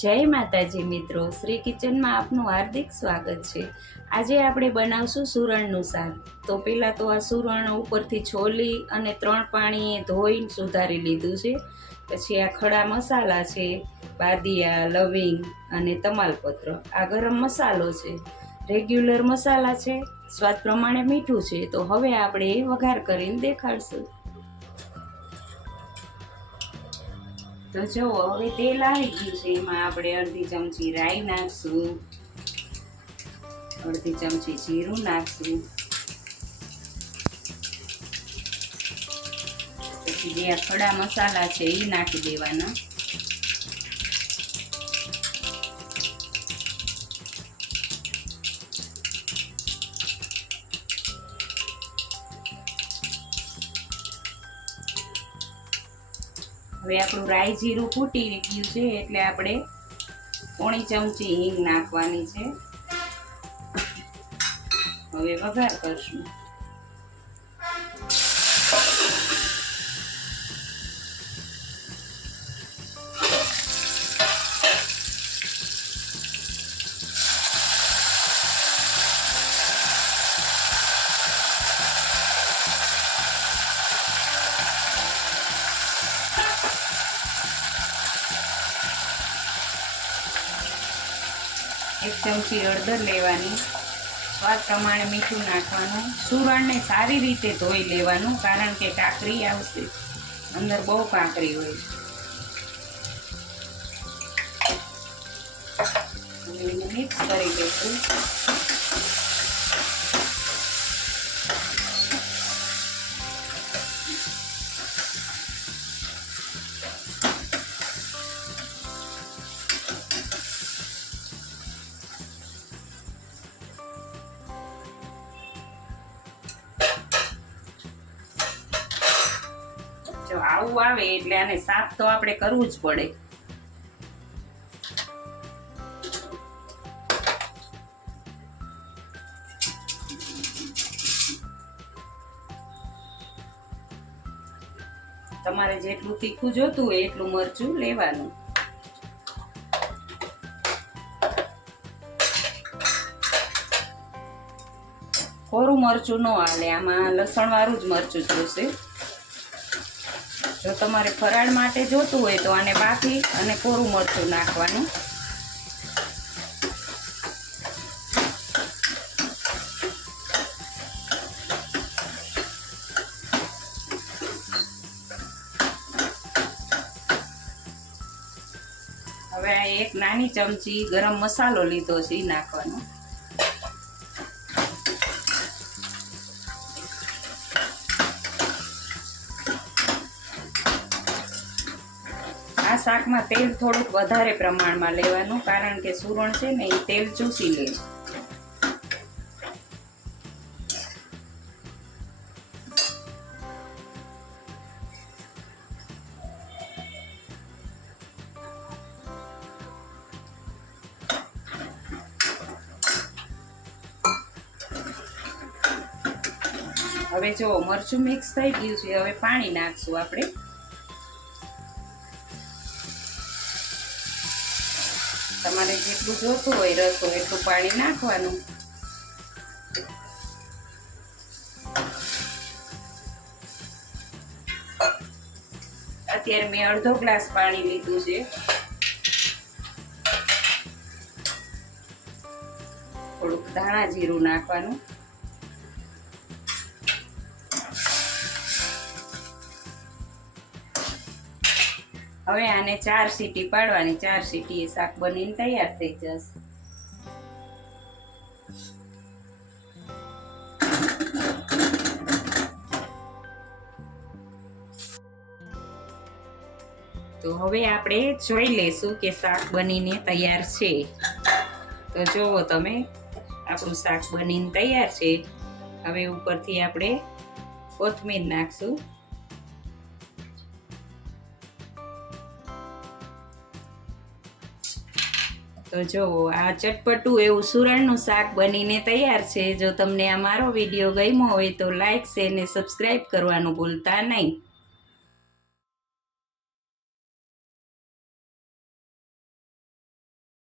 જય માતાજી મિત્રો, શ્રી કિચનમાં આપનું હાર્દિક સ્વાગત છે। આજે આપણે બનાવશું સુરણનું શાક। તો પહેલાં તો આ સુરણ ઉપરથી છોલી અને 3 પાણીએ ધોઈને સુધારી લીધું છે। પછી આ ખડા મસાલા છે, બાદિયા, લવિંગ અને તમાલપત્ર। આ ગરમ મસાલો છે, રેગ્યુલર મસાલા છે, સ્વાદ પ્રમાણે મીઠું છે। તો હવે આપણે વઘાર કરીને દેખાડશું। તો જો હવે તેલ આવી ગયું છે, એમાં આપણે અડધી ચમચી રાઈ નાખશું, અડધી ચમચી જીરું નાખશું, પછી જે આ ખડા મસાલા છે એ નાખી દેવાના। હવે આપણું રાઈ જીરું ફૂટી ગયું છે એટલે આપણે પોણી ચમચી હિંગ નાખવાની છે। હવે વઘાર કરશું। એક ચમચી હળદર લેવાની, સ્વાદ પ્રમાણે મીઠું નાખવાનું। સુરણને સારી રીતે ધોઈ લેવાનું, કારણ કે કાંકરી આવશે, અંદર બહુ કાંકરી હોય। એને મિક્સ કરી દઈશું। જો આવું આવે એટલે આને સાફ તો આપણે કરવું જ પડે। તમારે જેટલું તીખું જોતું હોય એટલું મરચું લેવાનું। કોરું મરચું ન હાલે, આમાં લસણ વાળું જ મરચું જોશે। જો તમારે ફરાળ માટે જોતું હોય તો આને બાફી અને કોરું મરચું નાખવાનું। હવે આ એક નાની ચમચી ગરમ મસાલો લીધો છે એ નાખવાનો। આ શાકમાં તેલ થોડુંક વધારે પ્રમાણમાં લેવાનું, કારણ કે સુરણ છે ને એ તેલ ચૂસી લે। હવે જો મરચું મિક્સ થઈ ગયું છે, હવે પાણી નાખશું આપણે। તમારે જેટલું જોતું હોય રસો એટલું પાણી નાખવાનું। અત્યારે મેં અડધો ગ્લાસ પાણી લીધું છે। થોડુંક ધાણા જીરું નાખવાનું। હવે આને 4 સીટી પાડવાની, 4 સીટી એ શાક બનીને તૈયાર થઈ જશે। તો હવે આપણે જોઈ લેશું કે શાક બનીને તૈયાર છે। તો જુઓ તમે, આપણું શાક બનીને તૈયાર છે। હવે ઉપરથી આપણે કોથમીર નાખશું। તો જો આ ચટપટું એવું સુરણનું શાક બનીને તૈયાર છે। જો તમને આ મારો વિડીયો ગમ્યો હોય તો લાઈક, શેર ને સબસ્ક્રાઈબ કરવાનું ભૂલતા નહીં।